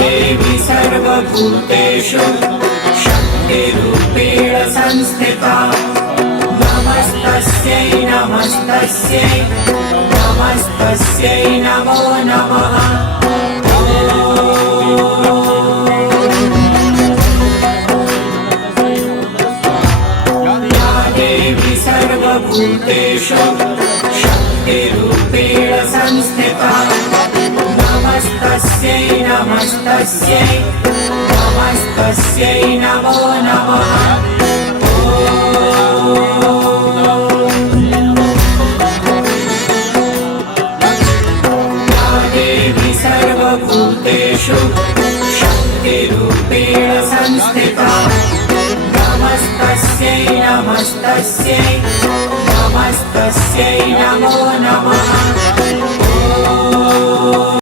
देवी सर्वभूतेषु शक्तिरूपेण संस्थिता नमस्तस्यै नमस्तस्यै नमस्तस्यै नमो नमः। या देवी सर्वभूतेषु शक्तिरूपेण संस्थिता नमस्तस्यै नमस्तस्यै नमस्तस्यै नमो नमः। या देवी सर्वभूतेषु शक्तिरूपेण संस्थिता नमस्तस्यै नमस्तस्यै नमस्तस्यै नमो नमः।